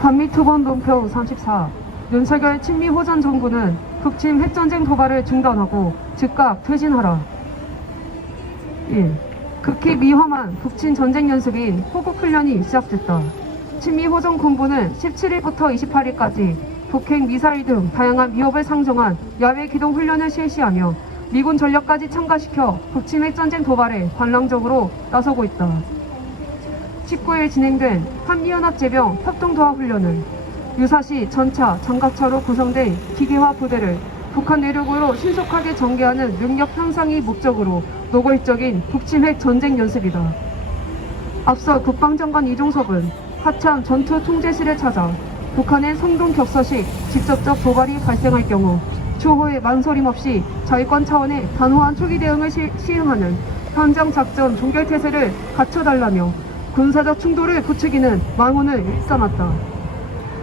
반미투번 동표 34 윤석열 친미 호전 정부는 북침 핵전쟁 도발을 중단하고 즉각 퇴진하라 1. 극히 위험한 북친 전쟁 연습인 호국훈련이 시작됐다. 친미 호전 군부는 17일부터 28일까지 북핵 미사일 등 다양한 위협을 상정한 야외 기동 훈련을 실시하며 미군 전력까지 참가시켜 북침 핵전쟁 도발에 관람적으로 나서고 있다. 19일 진행된 한미연합제병 협동도합훈련은 유사시 전차, 장갑차로 구성된 기계화 부대를 북한 내륙으로 신속하게 전개하는 능력 향상이 목적으로 노골적인 북침핵 전쟁 연습이다. 앞서 국방장관 이종섭은 하참 전투 통제실을 찾아 북한의 성동 격서식 직접적 도발이 발생할 경우 추후에 망설임 없이 자위권 차원의 단호한 초기 대응을 시, 시행하는 현장 작전 종결 태세를 갖춰달라며 군사적 충돌을 부추기는 망언을 일삼았다.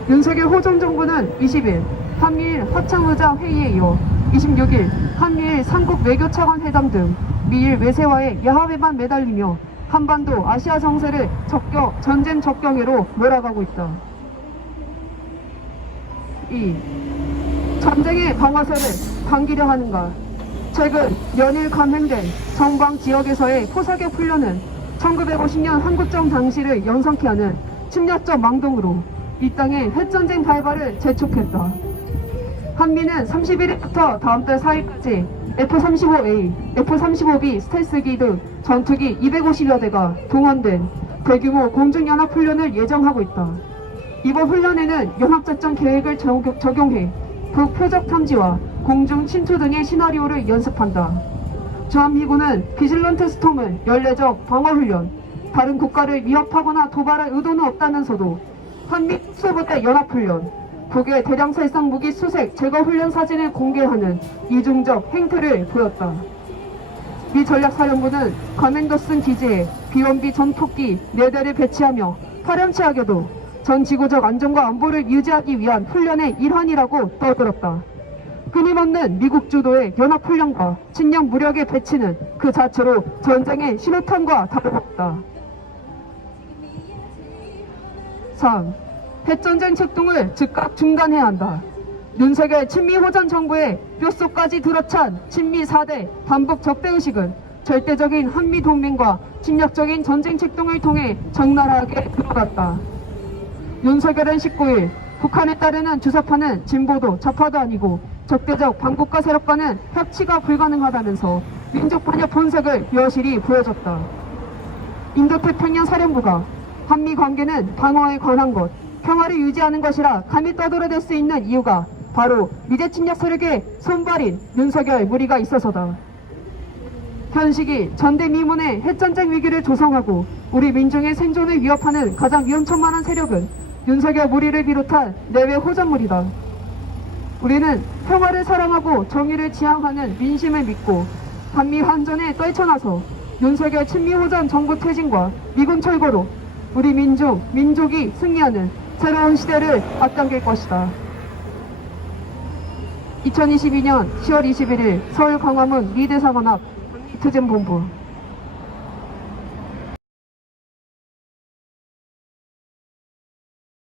윤석열 호전 정부는 20일 한미일 화창의자 회의에 이어 26일 한미일 삼국 외교 차관 회담 등 미일 외세와의 야합에만 매달리며 한반도 아시아 정세를 적경, 전쟁 적경회로 몰아가고 있다. 2. 전쟁의 방아쇠를 당기려 하는가? 최근 연일 감행된 정방 지역에서의 포사격 훈련은 1950년 한국정 당시를 연상케 하는 침략적 망동으로 이 땅의 핵전쟁 발발을 재촉했다. 한미는 31일부터 다음 달 4일까지 F-35A, F-35B 스텔스기 등 전투기 250여 대가 동원된 대규모 공중연합훈련을 예정하고 있다. 이번 훈련에는 연합작전 계획을 적용- 적용해 북표적 탐지와 공중 침투 등의 시나리오를 연습한다. 주한미군은 비질런트 스톰을 연례적 방어훈련, 다른 국가를 위협하거나 도발할 의도는 없다면서도 한미 수부대 연합훈련, 북의 대량 살상 무기 수색 제거 훈련 사진을 공개하는 이중적 행태를 보였다. 미 전략사령부는 커맨더슨 기지에 비원비 전투기 4대를 배치하며 파렴치하게도 전 지구적 안정과 안보를 유지하기 위한 훈련의 일환이라고 떠들었다. 끊임없는 미국 주도의 연합훈련과 침략 무력의 배치는 그 자체로 전쟁의 신호탄과 다름없다. 3. 핵전쟁 책동을 즉각 중단해야 한다. 윤석열 친미 호전 정부의 뼛속까지 들어찬 친미 4대 반북 적대의식은 절대적인 한미 동맹과 침략적인 전쟁 책동을 통해 적나라하게 들어갔다. 윤석열은 19일 북한에 따르는 주사파는 진보도 좌파도 아니고 적대적 반국가 세력과는 협치가 불가능하다면서 민족 반역 본색을 여실히 보여줬다. 인도태평양 사령부가 한미 관계는 방어에 관한 것, 평화를 유지하는 것이라 감히 떠들어댈 수 있는 이유가 바로 미제 침략 세력의 손발인 윤석열 무리가 있어서다. 현 시기 전대미문의 핵전쟁 위기를 조성하고 우리 민중의 생존을 위협하는 가장 위험천만한 세력은 윤석열 무리를 비롯한 내외 호전물이다. 우리는 평화를 사랑하고 정의를 지향하는 민심을 믿고 한미 환전에 떨쳐나서 윤석열 친미호전 정부 퇴진과 미군 철거로 우리 민중, 민족이 승리하는 새로운 시대를 앞당길 것이다. 2022년 10월 21일 서울 광화문 미대사관앞 투쟁본부